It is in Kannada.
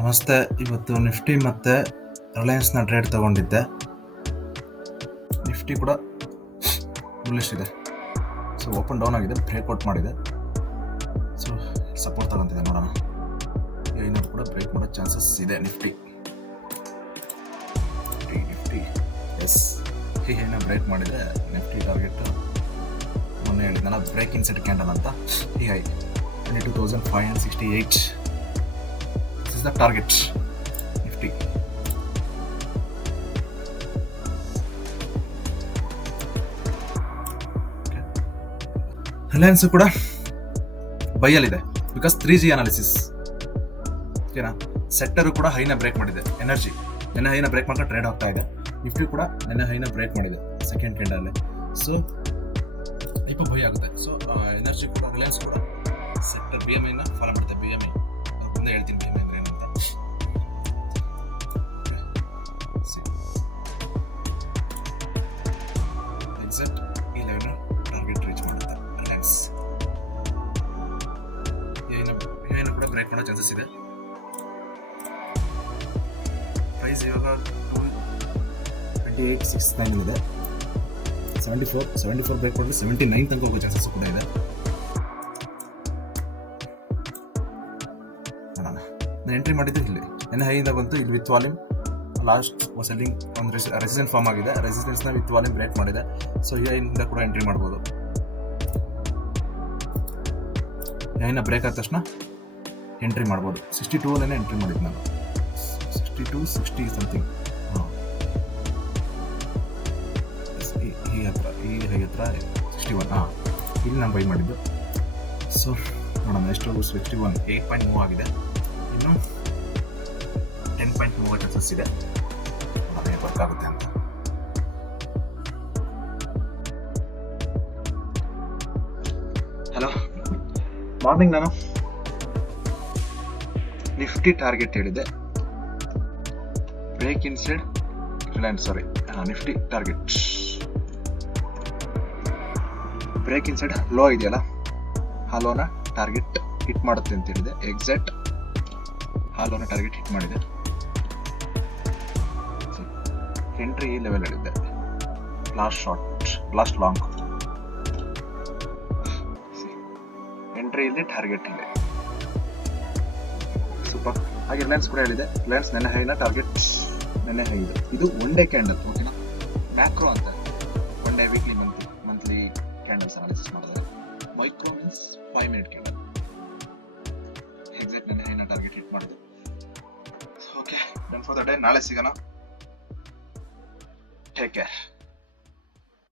ನಮಸ್ತೆ. ಇವತ್ತು ನಿಫ್ಟಿ ಮತ್ತು ರಿಲಯನ್ಸ್ನ ಟ್ರೇಡ್ ತಗೊಂಡಿದ್ದೆ. ನಿಫ್ಟಿ ಕೂಡ ಬುಲ್ಲಿಶ್ ಇದೆ. ಸೊ ಓಪನ್ ಡೌನ್ ಆಗಿದೆ, ಬ್ರೇಕ್ಔಟ್ ಮಾಡಿದೆ. ಸೊ ಸಪೋರ್ಟ್ ತಗೊಂತಿದೆ, ನೋಡೋಣ. ಏನಾದ್ರು ಕೂಡ ಬ್ರೇಕ್ ಮಾಡೋ ಚಾನ್ಸಸ್ ಇದೆ ನಿಫ್ಟಿ. ಎಸ್, ಹೀಗೇನ ಬ್ರೇಕ್ ಮಾಡಿದರೆ ನಿಫ್ಟಿ ಟಾರ್ಗೆಟ್ ಮೊನ್ನೆ ಹೇಳಿದ್ನಲ್ಲ, ಬ್ರೇಕ್ ಇನ್ಸೆಟ್ ಕ್ಯಾಂಡಲ್ ಅಂತ. ಹೀಗಾಗಿ 22,568 is the target nifty. Reliance ಕೂಡ ಬೈಯಲ್ಲಿದೆ ಬಿಕಾಸ್ 3G ಅನಾಲಿಸಿಸ್. ಓಕೆನಾ. ಸೆಕ್ಟರ್ ಕೂಡ ಹೈನ ಬ್ರೇಕ್ ಮಾಡಿದೆ. ಎನರ್ಜಿ ನೆನ್ನೆ ಹೈನ ಬ್ರೇಕ್ ಮಾಡ್ಕೊಂಡು ಟ್ರೇಡ್ ಆಗ್ತಾ ಇದೆ. ನಿಫ್ಟಿ ಕೂಡ ನೆನ್ನೆ ಹೈನ ಬ್ರೇಕ್ ಮಾಡಿದೆ ಸೆಕೆಂಡ್ ಕ್ಯಾಂಡಲ್. ಸೊ ಸ್ವಲ್ಪ ಭಯ ಆಗುತ್ತೆ. ಸೊ ಎನರ್ಜಿ ಕೂಡ, ರಿಲಯನ್ಸ್ ಕೂಡ ಸೆಕ್ಟರ್ BMI ನ ಫಾಲೋ ಮಾಡುತ್ತೆ. BMI ಮುಂದೆ ಹೇಳ್ತೀನಿ, BMI ಅಂದ್ರೆ ಏನಂತ. ಎಕ್ಸಾಕ್ಟ್ ಈ ಲೆವೆಲ್ ಟಾರ್ಗೆಟ್ ರೀಚ್ ಮಾಡುತ್ತೆ ರಿಲ್ಯಾಕ್ಸ್. ಏನು ಕೂಡ ಬ್ರೇಕ್ ಮಾಡೋ ಚಾನ್ಸಸ್ ಇದೆ. ಪ್ರೈಸ್ ಇವಾಗ 2869 ಇದೆ. 74 ಬ್ರೇಕ್ ಮಾಡಿದ್ರೆ 79 ತನಕ ಹೋಗೋ ಚಾನ್ಸಸ್ ಕೂಡ ಇದೆ. ನೋಡೋಣ. ನಾನು ಎಂಟ್ರಿ ಮಾಡಿದ್ದು ಇಲ್ಲಿ ನೆನ್ನೆ ಹೈಯಿಂದ ಬಂತು. ಇಲ್ಲಿ ವಿತ್ ವಾಲ್ಯೂಮ್ ಲಾಸ್ಟ್ ಸೆಲ್ಲಿಂಗ್ ಒಂದು ರೆಸಿಸ್ಟೆನ್ಸ್ ಫಾರ್ಮ್ ಆಗಿದೆ. ರೆಸಿಸ್ಟೆನ್ಸ್ನ ವಿತ್ ವಾಲ್ಯೂಮ್ ಬ್ರೇಕ್ ಮಾಡಿದೆ. ಸೊ ಹೈಯಿಂದ ಕೂಡ ಎಂಟ್ರಿ ಮಾಡ್ಬೋದು. ಹೈನ ಬ್ರೇಕ್ ಆದ ತಕ್ಷಣ ಎಂಟ್ರಿ ಮಾಡ್ಬೋದು. 62 ಅಲ್ಲೇ ಎಂಟ್ರಿ ಮಾಡಿದ್ದು ನಾನು. 62, 60 ಸಮಥಿಂಗ್. ಈ ಹೈ ಹತ್ರ 61. ಇಲ್ಲಿ ನಾನು ಬೈ ಮಾಡಿದ್ದು. ಸೊ ನೋಡೋಣ ಎಷ್ಟು. 61 8 ಪಾಯಿಂಟ್ ಮೂವ್ ಆಗಿದೆ. ಇನ್ನು 10 ಪಾಯಿಂಟ್ ಮೂವ್ ಚಾನ್ಸಸ್ ಇದೆ. ಅದೇ ವರ್ಕ್ ಆಗುತ್ತೆ ಅಂತ. ಹಲೋ, ಮಾರ್ನಿಂಗ್ ನಾನು ನಿಫ್ಟಿ ಟಾರ್ಗೆಟ್ ಹೇಳಿದ್ದೆ. Break instead Reliance, sorry, Nifty target break inside low ಇದೆಯಲ್ಲ, ಹಾಲೋನ ಟಾರ್ಗೆಟ್ ಹಿಟ್ ಮಾಡುತ್ತೆ ಅಂತ ಹೇಳಿದೆ. ಎಕ್ಸಾಕ್ಟ್ ಹಾಲೋನ ಟಾರ್ಗೆಟ್ ಹಿಟ್ ಮಾಡಿದೆ. ಎಂಟ್ರಿ ಈ ಲೆವೆಲ್ ಹೇಳಿದ್ದೆ. Last short, last long. Entry ಇಲ್ಲಿ, ಟಾರ್ಗೆಟ್ ಇಲ್ಲಿ. ಸೂಪರ್. ಹಾಗೆ ರಿಲಯನ್ಸ್ ಕೂಡ ಹೇಳಿದೆ. ರಿಲಯನ್ಸ್ ನೆನ್ನೆ ಹೈನ ಟಾರ್ಗೆಟ್, ನೆನ್ನೆ ಹೈ ಇದು ಒನ್ ಡೇ ಕ್ಯಾಂಡಲ್. ಓಕೆನಾ. ಮ್ಯಾಕ್ರೋ ಅಂತ one day, weekly, monthly candles analysis ಮಾಡಿದ್ರೆ. Micro means 5 minute candle. Exact ನೆನ್ನೆ ಹೈನ ಟಾರ್ಗೆಟ್ ಹಿಟ್ ಮಾಡಿದೆ. Okay, done for the day. ನಾಳೆ ಸಿಗೋಣ. Take care.